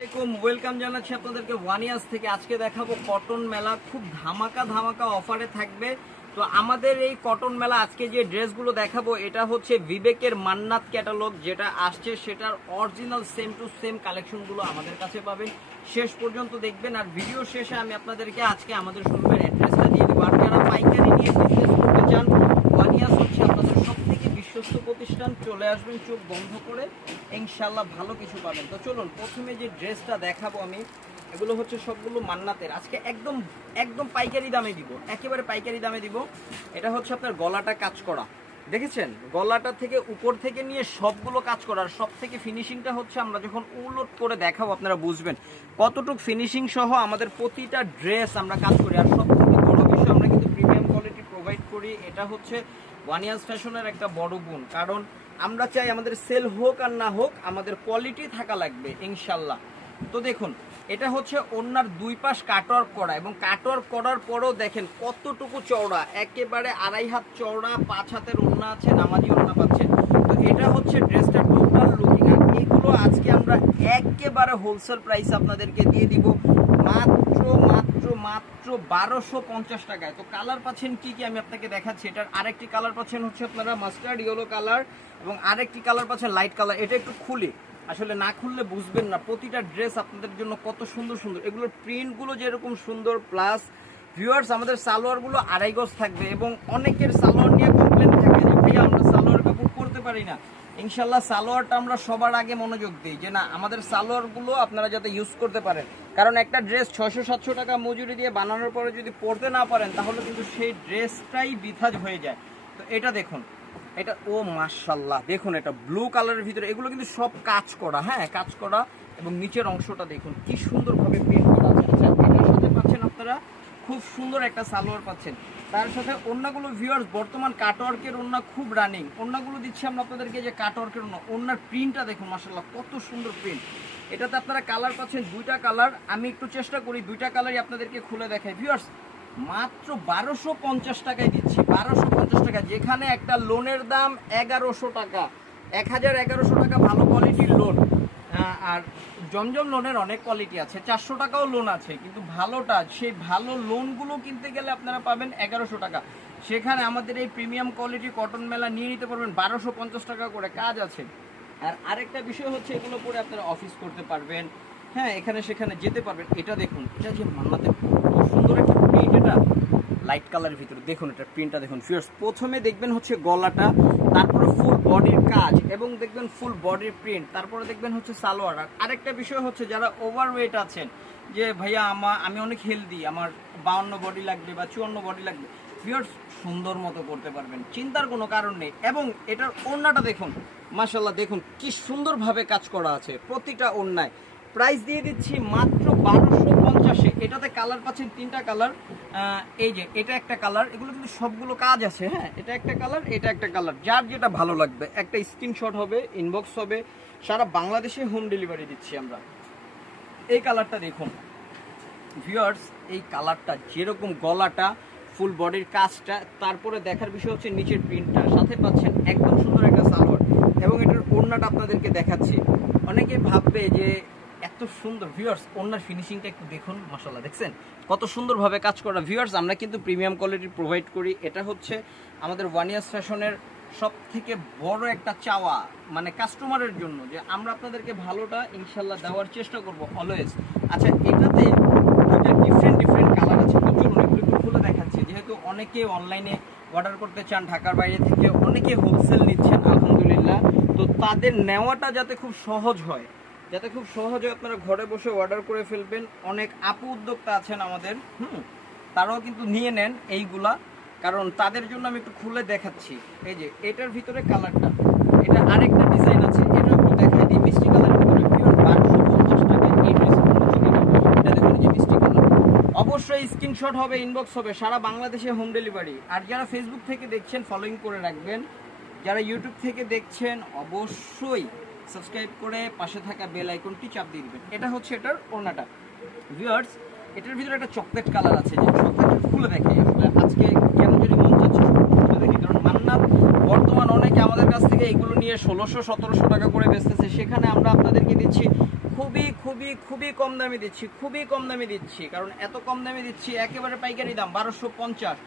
Welcome জানাচ্ছি আপনাদেরকে one years থেকে। আজকে দেখাবো কটন মেলা, খুব ধামাকা ধামাকা অফারে থাকবে। তো আমাদের এই কটন মেলা, আজকে যে ড্রেসগুলো দেখাবো, এটা হচ্ছে বিবেকের মান্নাত ক্যাটালগ যেটা আসছে, সেটার অরিজিনাল সেম টু সেম কালেকশনগুলো আমাদের কাছে পাবেন। শেষ পর্যন্ত দেখবেন, আর ভিডিও শেষে আমি আপনাদেরকে আজকে আমাদের শোরুমের অ্যাড্রেসটা দিয়ে দেবো। আর যারা পাইকারি নিয়ে বিজনেস করতে চান ওয়ান ইয়ার্স হচ্ছে আপনাদের সব থেকে বিশ্বস্ত প্রতিষ্ঠান চলে আসবেন, চোখ বন্ধ করে। ইনশাল্লাহ ভালো কিছু পাবেন। তো চলুন, প্রথমে যে ড্রেসটা দেখাবো আমি, এগুলো হচ্ছে সবগুলো মান্নাতের। আজকে একদম একদম পাইকারি দামে দিব, একেবারে পাইকারি দামে দিব। এটা হচ্ছে আপনার গলাটা কাজ করা। দেখেছেন? গলাটা থেকে উপর থেকে নিয়ে সবগুলো কাজ করা। আর সব থেকে ফিনিশিংটা হচ্ছে আমরা যখন উলট করে দেখাবো, আপনারা বুঝবেন। কতটুক ফিনিশিং সহ আমাদের প্রতিটা ড্রেস আমরা কাজ করি। আর সব থেকে বড় বিষয় আমরা কিন্তু প্রিমিয়াম কোয়ালিটি প্রোভাইড করি, এটা হচ্ছে ওয়ান ইয়ার্স ফ্যাশনের একটা বড় গুণ। কারণ আমরা চাই আমাদের সেল হোক আর না হোক, আমাদের কোয়ালিটি থাকা লাগবে, ইনশাল্লাহ। তো দেখুন, এটা হচ্ছে ওনার দুই পাশ কাটওয়ার্ক করা এবং কাটওয়ার্ক করার পরেও দেখেন কতটুকু চওড়া, একেবারে আড়াই হাত চওড়া, পাঁচ হাতের ওড়না আছে, নামাজি ওড়না পাচ্ছেন। তো এটা হচ্ছে ড্রেসটা টোটাল লুকিং। আর এইগুলো আজকে আমরা একেবারে হোলসেল প্রাইস আপনাদেরকে দিয়ে দিব। মাত্র মাত্র বারোশো পঞ্চাশ টাকায়। তো কালার পাচ্ছেন কি কি আমি আপনাকে দেখাচ্ছি। এটার আরেকটি কালার পাচ্ছেন হচ্ছে আপনারা মাস্টার্ড ইয়েলো কালার এবং আরেকটি কালার পাচ্ছেন লাইট কালার এটা একটু খুলে। আসলে না খুললে বুঝবেন না। প্রতিটা ড্রেস আপনাদের জন্য কত সুন্দর সুন্দর। এগুলোর প্রিন্টগুলো যেরকম সুন্দর প্লাস ভিউয়ার্স আমাদের সালোয়ারগুলো আড়াই গজ থাকবে এবং অনেকের সালোয়ার নিয়ে কমপ্লেন থাকে যে, ভাইয়া, আমরা সালোয়ার কাপড় করতে পারি না। ইনশাল্লাহ সালোয়ারটা আমরা সবার আগে মনোযোগ দিই। যে না, আমাদের সালোয়ারগুলো আপনারা যাতে ইউজ করতে পারেন। কারণ একটা ড্রেস ছশো সাতশো টাকা মজুরি দিয়ে বানানোর পরে যদি পরতে না পারেন, তাহলে কিন্তু সেই ড্রেসটাই বিথাজ হয়ে যায়। তো এটা দেখুন, এটা, ও মাশাল্লাহ দেখুন এটা ব্লু কালারের ভিতরে, এগুলো কিন্তু সব কাজ করা হ্যাঁ কাজ করা। এবং নিচের অংশটা দেখুন, কি সুন্দরভাবে প্রিন্ট করা আছে। আচ্ছা এটার সাথে পাচ্ছেন আপনারা? খুব সুন্দর একটা সালোয়ার পাচ্ছেন। তার সাথে অন্যগুলো ভিউয়ার্স বর্তমান কাটওয়ার্কের অন্য খুব রানিং অন্যগুলো দিচ্ছি আমরা আপনাদেরকে যে কাটওয়ার্কের অন্য, অন্যার প্রিন্টটা দেখুন মাশাল্লাহ কত সুন্দর প্রিন্ট এটাতে আপনারা কালার পাচ্ছেন, দুইটা কালার আমি একটু চেষ্টা করি, দুইটা কালারই আপনাদেরকে খুলে দেখাই। ভিউয়ার্স মাত্র বারোশো পঞ্চাশ টাকায় দিচ্ছি, বারোশো পঞ্চাশ টাকা যেখানে একটা লোনের দাম এগারোশো টাকা, এক হাজার এগারোশো টাকা ভালো কোয়ালিটির লোন আর জমজম লোনের অনেক কোয়ালিটি আছে। চারশো টাকাও লোন আছে, কিন্তু ভালোটা, সেই ভালো লোনগুলো কিনতে গেলে আপনারা পাবেন এগারোশো টাকা। সেখানে আমাদের এই প্রিমিয়াম কোয়ালিটি কটন মেলা নিয়ে নিতে পারবেন বারোশো পঞ্চাশ টাকা করে কাজ আছে। আর আরেকটা বিষয় হচ্ছে এগুলো পরে আপনারা অফিস করতে পারবেন। হ্যাঁ এখানে সেখানে যেতে পারবেন। এটা দেখুন, এটা যে মান্নাতে সুন্দর একটা এটা। লাইট কালারের ভিতরে। দেখুন এটা প্রিন্টটা দেখুন। ফিয়ার্স প্রথমে দেখবেন হচ্ছে গলাটা, তারপরে ফুল বডির কাজ এবং দেখবেন ফুল বডির প্রিন্ট তারপরে দেখবেন হচ্ছে সালোয়ার। আর আরেকটা বিষয় হচ্ছে যারা ওভারওয়েট আছেন, যে ভাইয়া আমার আমি অনেক হেলদি আমার বাউন্ন বডি লাগবে বা চুয়ান্ন বডি লাগবে ফিয়ার্স সুন্দর মতো করতে পারবেন, চিন্তার কোনো কারণ নেই। এবং এটার ওড়নাটা দেখুন মাশাল্লাহ দেখুন কি সুন্দরভাবে কাজ করা আছে, প্রতিটা ওড়নায়। প্রাইস দিয়ে দিচ্ছি মাত্র বারোশো পঞ্চাশে। এটাতে কালার পাচ্ছেন তিনটা কালার। এই যে, এটা একটা কালার। এগুলো কিন্তু সবগুলো কাজ আছে হ্যাঁ? এটা একটা কালার, এটা একটা কালার। যার যেটা ভালো লাগবে, একটা স্ক্রিনশট হবে ইনবক্স হবে। সারা বাংলাদেশে হোম ডেলিভারি দিচ্ছি আমরা। এই কালারটা দেখুন। ভিউয়ার্স এই কালারটা, যেরকম গলাটা ফুল বডির কাজটা, তারপরে দেখার বিষয় হচ্ছে নিচের প্রিন্টটা সাথে পাচ্ছেন একদম সুন্দর একটা সালোয়ার। এবং এটার ওড়নাটা আপনাদেরকে দেখাচ্ছি। অনেকে ভাববে যে এত সুন্দর ভিউয়ার্স ওনার ফিনিশিংটা একটু দেখুন মশালা দেখছেন? কত সুন্দরভাবে কাজ করা ভিউয়ার্স আমরা কিন্তু প্রিমিয়াম কোয়ালিটি প্রোভাইড করি। এটা হচ্ছে আমাদের ওয়ান ইয়ার্স ফ্যাশনের সব থেকে বড় একটা চাওয়া মানে কাস্টমারের জন্য, যে আমরা আপনাদেরকে ভালোটা ইনশাল্লাহ দেওয়ার চেষ্টা করব অলওয়েজ আচ্ছা এটাতে ডিফারেন্ট ডিফারেন্ট কালার আছে। তো চলুন এগুলো একটু খুলে দেখাচ্ছি। যেহেতু অনেকে অনলাইনে অর্ডার করতে চান, ঢাকার বাইরে থেকে অনেকে হোলসেল নিচ্ছেন, আলহামদুলিল্লাহ। তো তাদের নেওয়াটা যাতে খুব সহজ হয় যাতে খুব সহজে আপনারা ঘরে বসে অর্ডার করে ফেলবেন। অনেক আপু উদ্যোক্তা আছেন আমাদের, হুম? তারাও কিন্তু নিয়ে নেন এইগুলা, কারণ তাদের জন্য আমি একটু খুলে দেখাচ্ছি। এই যে, এটার ভিতরে কালারটা এটা আরেকটা ডিজাইন আছে এটা একটু দেখাই দিই, মিষ্টি কালারের ভিতরে। পিওর বারোশো পঞ্চাশ টাকা, এই এটা দেখুন যে মিষ্টি কালার অবশ্যই স্ক্রিনশট হবে ইনবক্স হবে, সারা বাংলাদেশে হোম ডেলিভারি আর যারা ফেসবুক থেকে দেখছেন ফলোইং করে রাখবেন। যারা ইউটিউব থেকে দেখছেন, অবশ্যই সাবস্ক্রাইব করে পাশে থাকা বেল আইকনটি চাপ দিয়ে দিবেন। এটা হচ্ছে এটার ওড়নাটা। ভিউয়ার্স এটার ভিতরে একটা চকলেট কালার আছে, যে চকলেটের খুলে দেখে। আসলে আজকে কেন যদি মন চাচ্ছে কারণ মান্নাত বর্তমান অনেকে আমাদের কাছ থেকে এগুলো নিয়ে ষোলোশো, সতেরোশো টাকা করে বেচতেছে। সেখানে আমরা আপনাদেরকে দিচ্ছি খুবই খুবই খুবই কম দামে দিচ্ছি, খুবই কম দামে দিচ্ছি। কারণ এত কম দামে দিচ্ছি, একেবারে পাইকারি দাম, বারোশো পঞ্চাশ।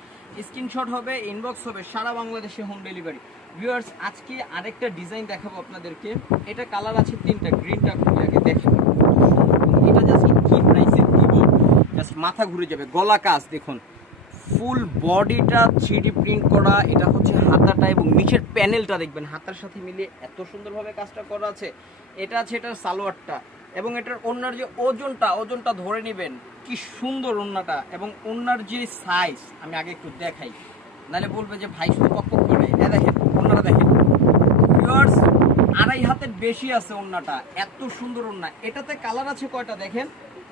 স্ক্রিনশট হবে ইনবক্স হবে সারা বাংলাদেশে হোম ডেলিভারি ভিউয়ার্স আজকে আরেকটা ডিজাইন দেখাবো আপনাদেরকে। এটা কালার আছে তিনটা গ্রিনটা খুবই আগে দেখেন। এটা জাস্ট কি প্রাইসে দিব জাস্ট মাথা ঘুরে যাবে। গলা কাজ, দেখুন। ফুল বডিটা থ্রি প্রিন্ট করা, এটা হচ্ছে হাতাটা এবং নিচের প্যানেলটা দেখবেন। হাতার সাথে মিলিয়ে এত সুন্দরভাবে কাজটা করা আছে। এটা আছে এটার সালোয়ারটা এবং এটার ওনার যে ওজনটা ওজনটা ধরে নেবেন। কি সুন্দর ওন্নাটা এবং ওনার যে সাইজ আমি আগে একটু দেখাই। নাহলে বলবে যে ভাই শুধু পক পক করে। এ দেখেন ওনারা দেখেন। ভিউয়ার্স আড়াই হাতের বেশি আছে ওন্নাটা এত সুন্দর ওন্না এটাতে কালার আছে কয়টা দেখেন?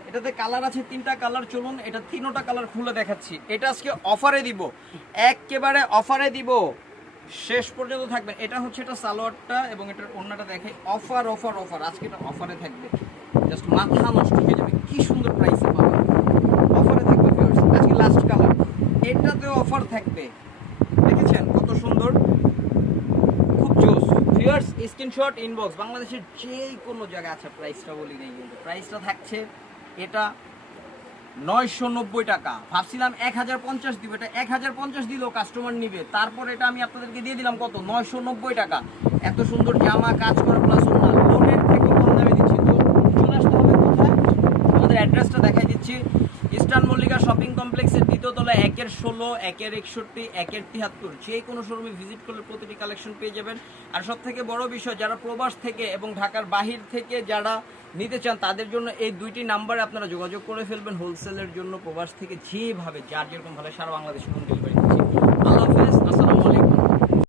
এটাতে কালার আছে তিনটা কালার। চলুন, এটা তিনোটা কালার খুলে দেখাচ্ছি। এটা আজকে অফারে দিব। একেবারে অফারে দিব। শেষ পর্যন্ত থাকবেন। এটা হচ্ছে এটা সালোয়ারটা এবং এটার ওন্নাটা দেখে অফার অফার অফার। আজকে এটা অফারে থাকবে। জাস্ট মাথা নষ্ট হয়ে যাবে। কি সুন্দর প্রাইসে পাবেন। অফারে থাকবে। আজকে লাস্ট কালার এটাতেও অফার থাকবে দেখেছেন কত সুন্দর খুব জোস ভিউয়ার্স, স্ক্রিনশট ইনবক্স বাংলাদেশের যে কোনো জায়গায় আছে প্রাইসটা বলি নেই কিন্তু। প্রাইসটা থাকছে, এটা নয়শো নব্বই টাকা। ভাবছিলাম এক হাজার পঞ্চাশ দিব, এটা এক হাজার পঞ্চাশ দিলেও কাস্টমার নিবে। তারপর এটা আমি আপনাদেরকে দিয়ে দিলাম কত? নয়শো নব্বই টাকা। এত সুন্দর জামা কাজ করা প্লাস ওনা লোনের থেকে কম দামে দিচ্ছি তো চলে আসতে হবে কোথায় আমাদের অ্যাড্রেসটা দেখাই দিচ্ছি ইস্টার্ন মল্লিকা শপিং কমপ্লেক্সের দ্বিতীয় তলায় একের ষোলো, একের একষট্টি, একের তিয়াত্তর, যে কোনো শোরুমে ভিজিট করলে প্রতিটি কালেকশন পেয়ে যাবেন। আর সব থেকে বড় বিষয়, যারা প্রবাস থেকে এবং ঢাকার বাহির থেকে যারা নিতে চান, তাদের জন্য এই দুইটি নাম্বারে আপনারা যোগাযোগ করে ফেলবেন। হোলসেলের জন্য প্রবাস থেকে যেভাবে, যার যেরকম ভালো, সারা বাংলাদেশ হোম